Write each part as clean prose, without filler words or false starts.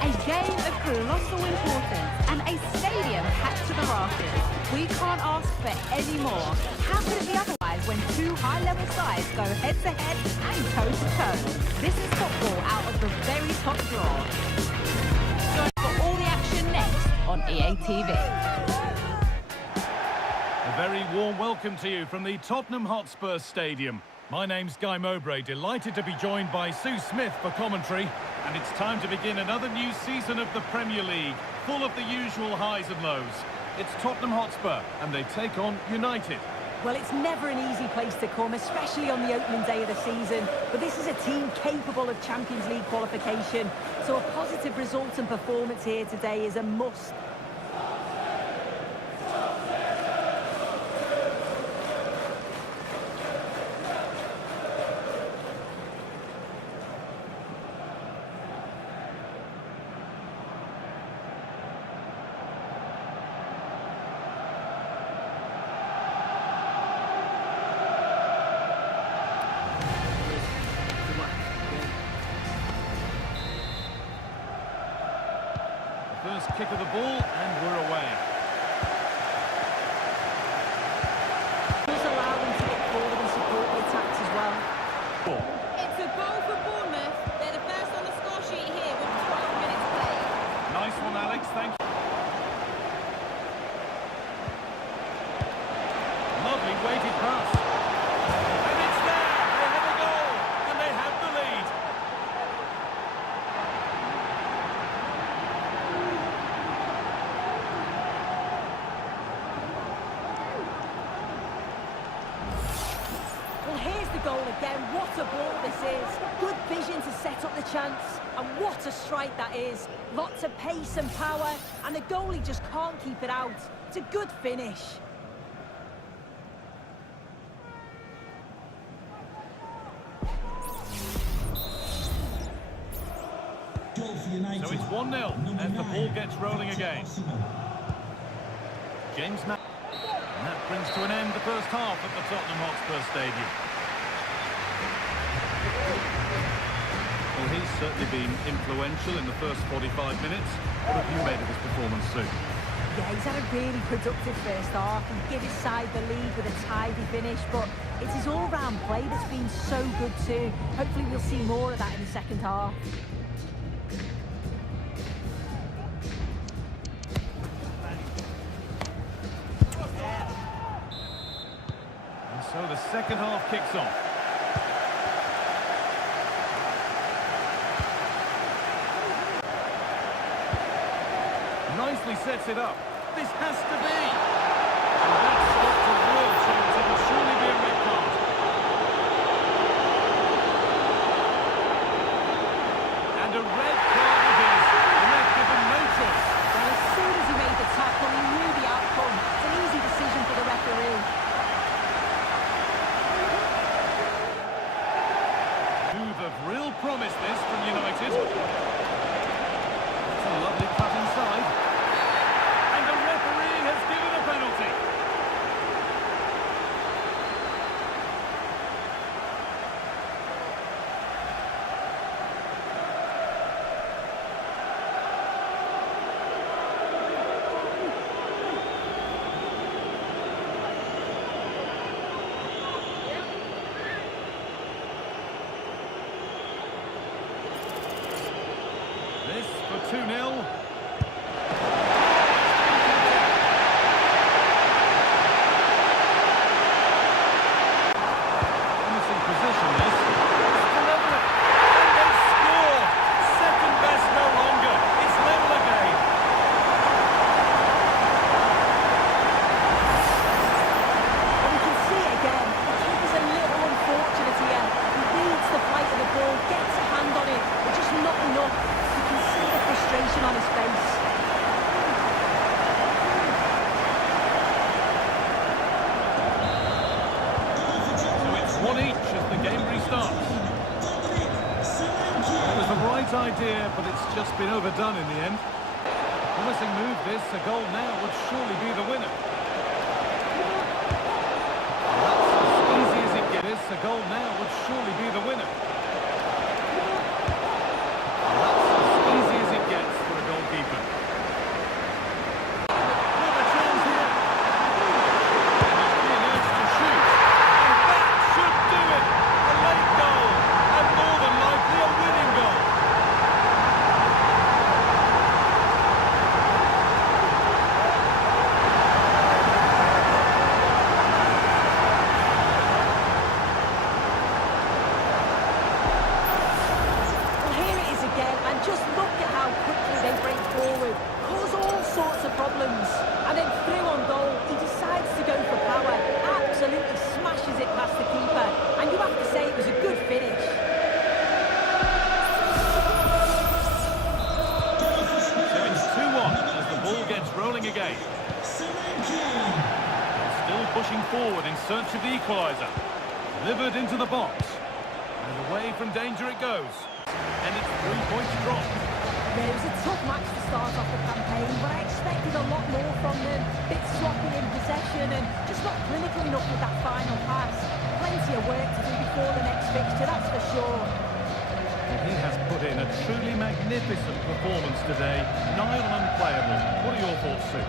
A game of colossal importance and a stadium packed to the rafters. We can't ask for any more. How could it be otherwise when two high-level sides go head-to-head and toe-to-toe? This is football out of the very top drawer. Join for all the action next on EA TV. A very warm welcome to you from the Tottenham Hotspur Stadium. My name's Guy Mowbray, delighted to be joined by Sue Smith for commentary. And it's time to begin another new season of the Premier League, full of the usual highs and lows. It's Tottenham Hotspur, and they take on United. Well, it's never an easy place to come, especially on the opening day of the season. But this is a team capable of Champions League qualification. So a positive result and performance here today is a must. First kick of the ball, and we're away. Just allow them to get forward and support the attacks as well. It's a goal for Bournemouth. They're the first on the score sheet here with 12 minutes played. Nice one, Alex, thank you. Lovely weighted pass. And it's there! They have a goal, and they have the lead. Well, here's the goal again. What a ball this is. Good vision to set up the chance. And what a strike that is. Lots of pace and power. And the goalie just can't keep it out. It's a good finish. So it's 1-0 as the ball gets rolling again. James Matt. And that brings to an end the first half at the Tottenham Hotspur Stadium. Well, he's certainly been influential in the first 45 minutes. What have you made of his performance, Sue? Yeah, he's had a really productive first half and give his side the lead with a tidy finish, but it's his all-round play that's been so good too. Hopefully we'll see more of that in the second half. And so the second half kicks off. Nicely sets it up. This has to be. And that stopped a real chance. It will surely be a red card. And a red card it is. And they've given no choice. Well, as soon as he made the tackle, he knew the outcome. It's an easy decision for the referee. Move of real promise this from United. It's a lovely cut inside. And the referee has given a penalty. This for 2-0. Promising position this. To level it. And they score. Second best no longer. It's level again. And we can see it again. The keeper's a little unfortunate here. He reads the flight of the ball, gets a hand on it, but just not enough. You can see the frustration on his face. So it's 1 each as the game restarts. It was the right idea, but it's just been overdone in the end. Promising move this. A goal now would surely be the winner. That's as easy as it gets. A goal now would surely be the winner. That's as easy as it gets. pushing forward in search of the equaliser. Delivered into the box. And away from danger it goes. And it's 3 points dropped. Yeah, it was a tough match to start off the campaign, but I expected a lot more from them. Bit sloppy in possession and just not clinical enough with that final pass. Plenty of work to do before the next fixture, that's for sure. He has put in a truly magnificent performance today, nigh on unplayable. What are your thoughts, Sue?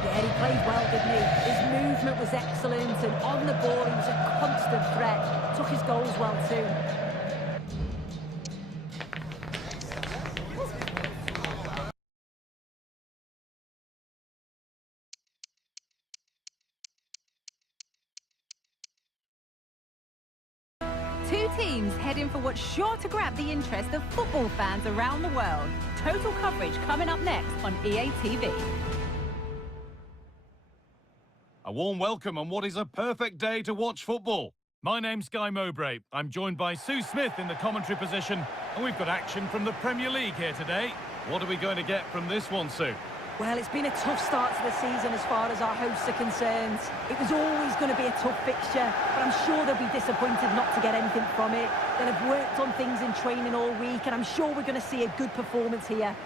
Yeah, he played well, didn't he? His movement was excellent, and on the ball he was a constant threat. Took his goals well too. Two teams heading for what's sure to grab the interest of football fans around the world. Total coverage coming up next on EA TV. A warm welcome on what is a perfect day to watch football. My name's Guy Mowbray. I'm joined by Sue Smith in the commentary position, and we've got action from the Premier League here today. What are we going to get from this one, Sue? Well, it's been a tough start to the season as far as our hosts are concerned. It was always going to be a tough fixture, but I'm sure they'll be disappointed not to get anything from it. They'll have worked on things in training all week, and I'm sure we're going to see a good performance here.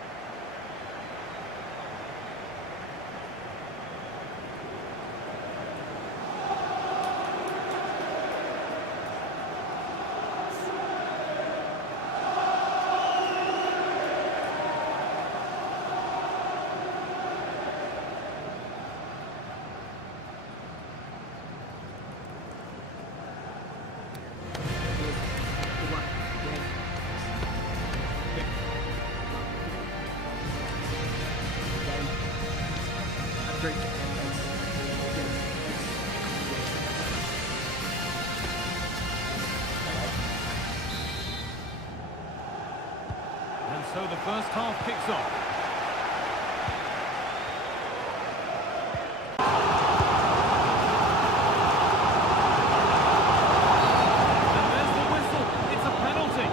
And so the first half kicks off. And there's the whistle. It's a penalty.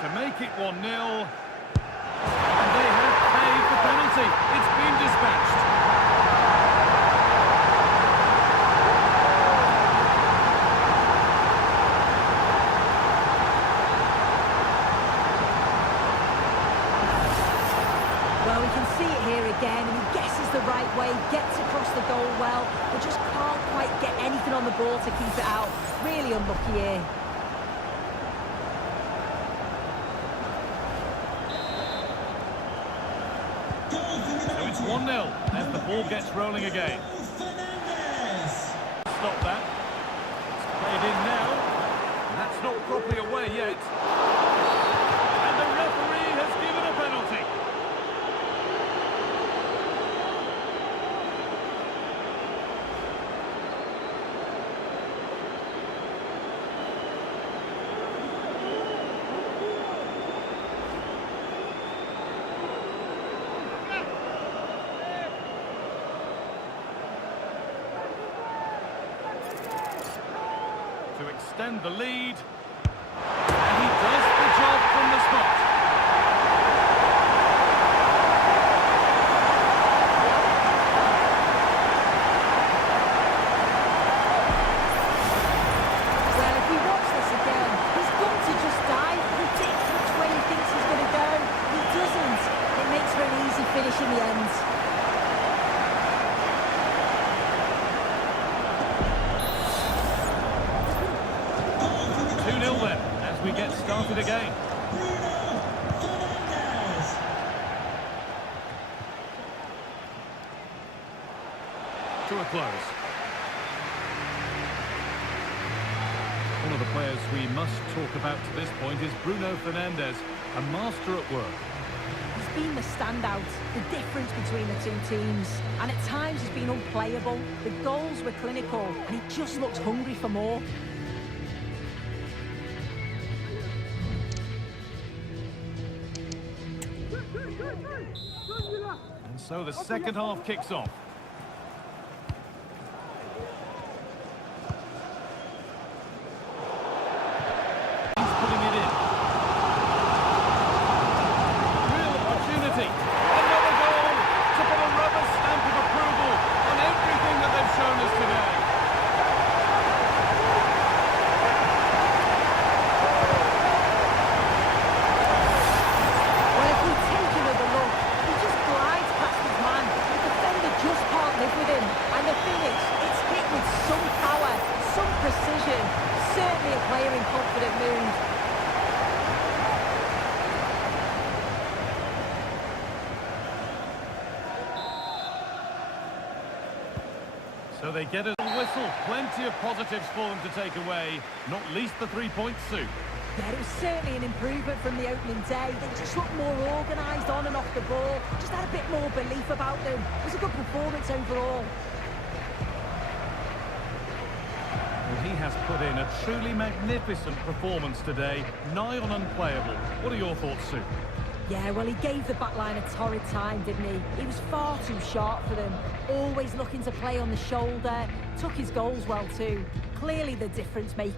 To make it 1-0. And they have paid the penalty. It's been dispatched. Well, we can see it here again, and he guesses the right way, gets across the goal well, but just can't quite get anything on the ball to keep it out. Really unlucky here. So it's 1-0 as the ball gets rolling again. Stop that. It's played in now. And that's not properly away yet. And the referee has given a penalty. To extend the lead. And he does the job from the spot. Well, if we watch this again, he's got to just dive, predict which way he thinks he's going to go. He doesn't. It makes for an easy finish in the end. 2-0 then, as we get started again. To a close. One of the players we must talk about to this point is Bruno Fernandes, a master at work. He's been the standout, the difference between the two teams. And at times he's been unplayable. The goals were clinical, and he just looks hungry for more. So the second half kicks off. He's putting it in. Real opportunity. Another goal to put a rubber stamp of approval on everything that they've shown us today. Well, if we take another look, he just glides past his man. The defender just can't live with him. And the finish, it's hit with some power, some precision. Certainly a player in confident mood. So they get a whistle. Plenty of positives for them to take away, not least the 3-point soup. Yeah, it was certainly an improvement from the opening day. They just looked more organised on and off the ball. Just had a bit more belief about them. It was a good performance overall. Well, he has put in a truly magnificent performance today, nigh on unplayable. What are your thoughts, Sue? Yeah, well, he gave the back line a torrid time, didn't he? He was far too sharp for them. Always looking to play on the shoulder. Took his goals well, too. Clearly the difference maker.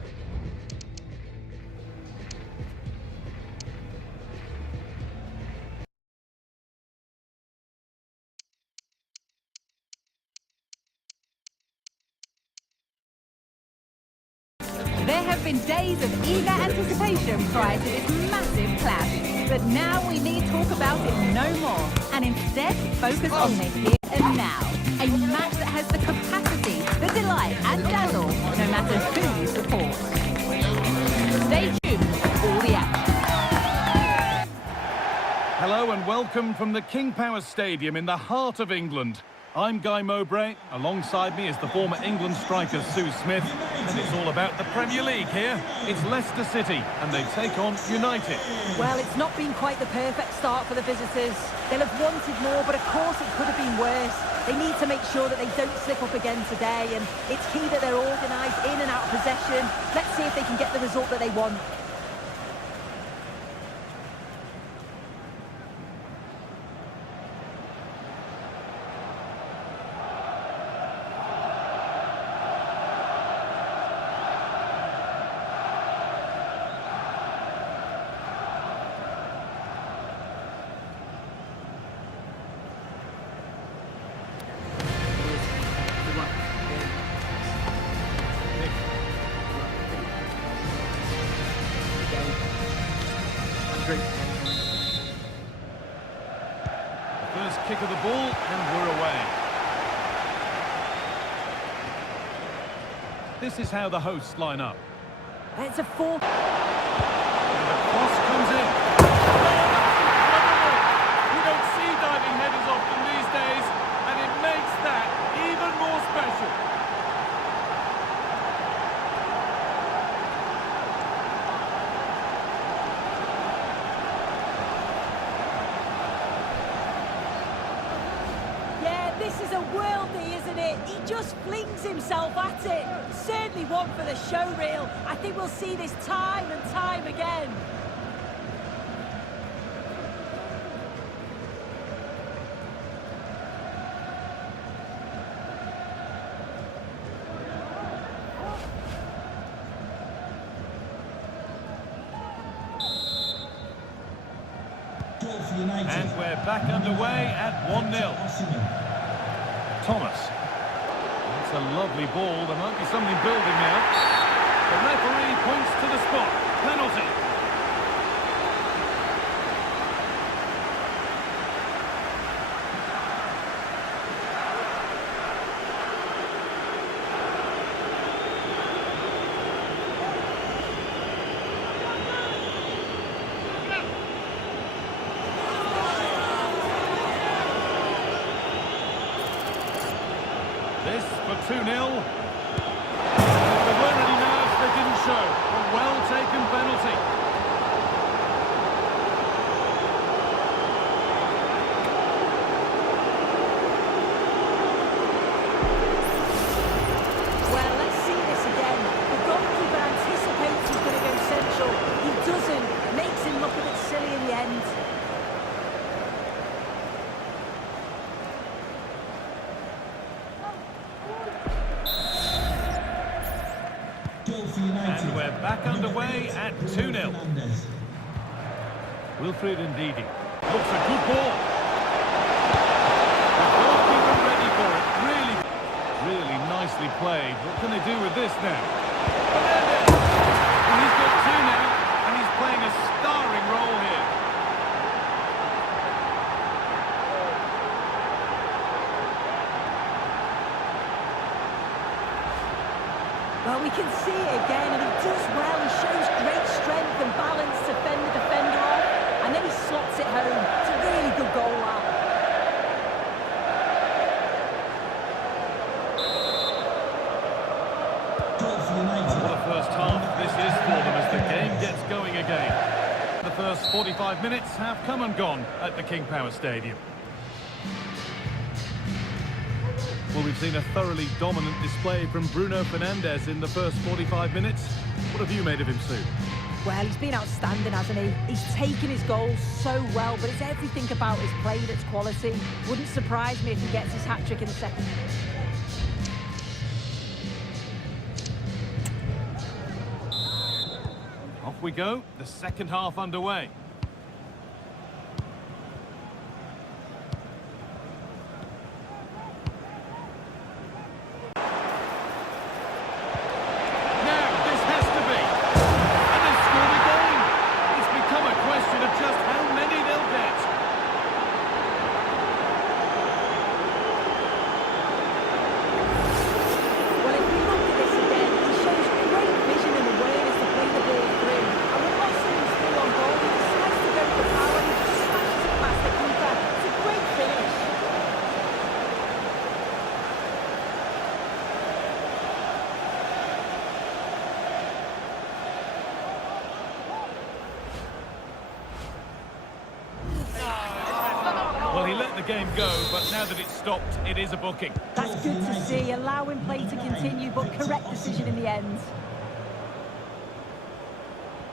There have been days of eager anticipation prior to this massive clash. But now we need talk about it no more. And instead, focus on the here and now. A match that has the capacity, the delight and dazzle, no matter who you support. Stay tuned for all the action. Hello and welcome from the King Power Stadium in the heart of England. I'm Guy Mowbray. Alongside me is the former England striker Sue Smith. And it's all about the Premier League here. It's Leicester City and they take on United. Well, it's not been quite the perfect start for the visitors. They'll have wanted more, but of course it could have been worse. They need to make sure that they don't slip up again today, and it's key that they're organised in and out of possession. Let's see if they can get the result that they want. The first kick of the ball and we're away. This is how the hosts line up. It's a four. And the cross comes in. You don't see diving headers often these days, and it makes that even more special. This is a worldie, isn't it? He just flings himself at it. Certainly one for the show reel. I think we'll see this time and time again. And we're back underway at 1-0. Thomas. That's a lovely ball. There might be something building now. The referee points to the spot. Penalty. This for 2-0. If there were any nerves, they didn't show. A well-taken penalty. Well, let's see this again. The goalkeeper anticipates he's going to go central. He doesn't. Makes him look a bit silly in the end. And we're back underway at 2-0. Wilfried Ndidi. Looks a good ball. The goalkeeper ready for it. Really nicely played. What can they do with this now? Fernandez! And he's got two now, and he's playing a starring role here. Well, we can see it again, and he does well. He shows great strength and balance to fend the defender off, and then he slots it home. It's a really good goal, that. What a first half this is for them as the game gets going again. The first 45 minutes have come and gone at the King Power Stadium. Well, we've seen a thoroughly dominant display from Bruno Fernandes in the first 45 minutes. What have you made of him, Sue? Well, he's been outstanding, hasn't he? He's taken his goals so well, but it's everything about his play that's quality. Wouldn't surprise me if he gets his hat-trick in the second. Off we go, the second half underway. Well, he let the game go, but now that it's stopped, it is a booking. That's good to see, allowing play to continue, but correct decision in the end.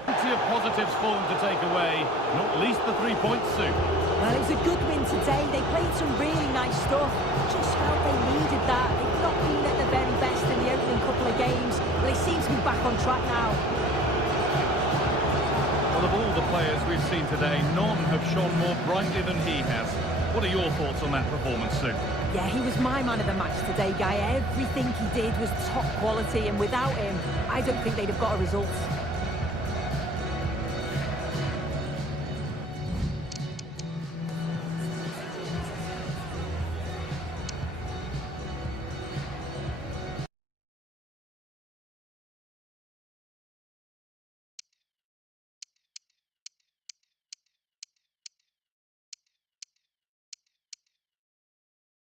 Plenty of positives for them to take away, not least the 3 points, Sue. Well, it was a good win today. They played some really nice stuff. Just felt they needed that. They've not been at their very best in the opening couple of games, but they seem to be back on track now. Well, of all the players we've seen today, none have shone more brightly than he has. What are your thoughts on that performance, Sue? Yeah, he was my man of the match today, Guy. Everything he did was top quality, and without him, I don't think they'd have got a result.